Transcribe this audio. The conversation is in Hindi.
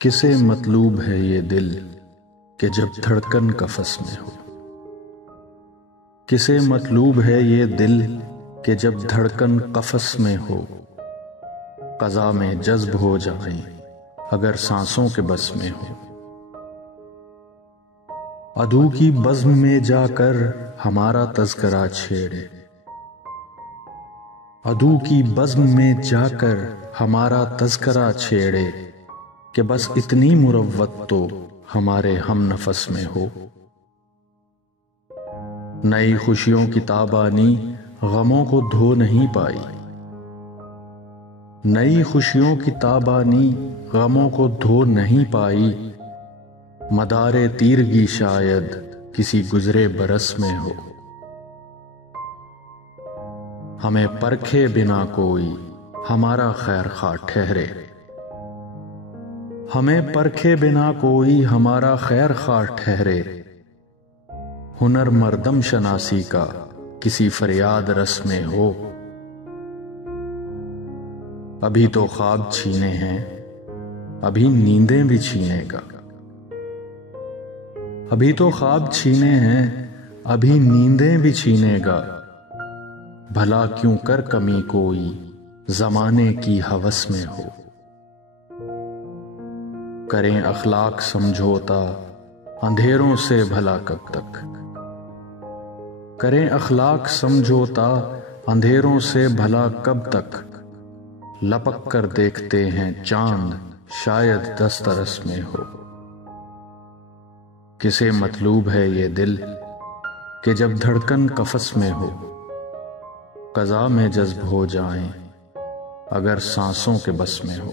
किसे मतलूब है ये दिल कि जब धड़कन कफस में हो। किसे मतलूब है ये दिल कि जब धड़कन कफस में हो। क़ज़ा में जज्ब हो जाए अगर सांसों के बस में हो। अदू की बज़्म में जाकर हमारा तज़किरा छेड़े। अदू की बज़्म में जाकर हमारा तज़किरा छेड़े कि बस इतनी मुरव्वत तो हमारे हम नफस में हो। नई खुशियों की ताबानी गमों को धो नहीं पाई। नई खुशियों की ताबानी गमों को धो नहीं पाई। मदारे तीरगी शायद किसी गुजरे बरस में हो। हमें परखे बिना कोई हमारा खैर खा ठहरे। हमें परखे बिना कोई हमारा खैर खा ठहरे। हुनर मर्दम शनासी का किसी फरियाद रस में हो। अभी तो ख्वाब छीने हैं अभी नींदें भी छीनेगा। अभी तो ख्वाब छीने हैं अभी नींदें भी छीनेगा। भला क्यों कर कमी कोई जमाने की हवस में हो। करें अखलाक समझौता अंधेरों से भला कब तक। करें अखलाक समझौता अंधेरों से भला कब तक। लपक कर देखते हैं चांद शायद दस्तरस में हो। किसे मतलूब है ये दिल कि जब धड़कन कफस में हो। क़ज़ा में जज्ब हो जाएं अगर सांसों के बस में हो।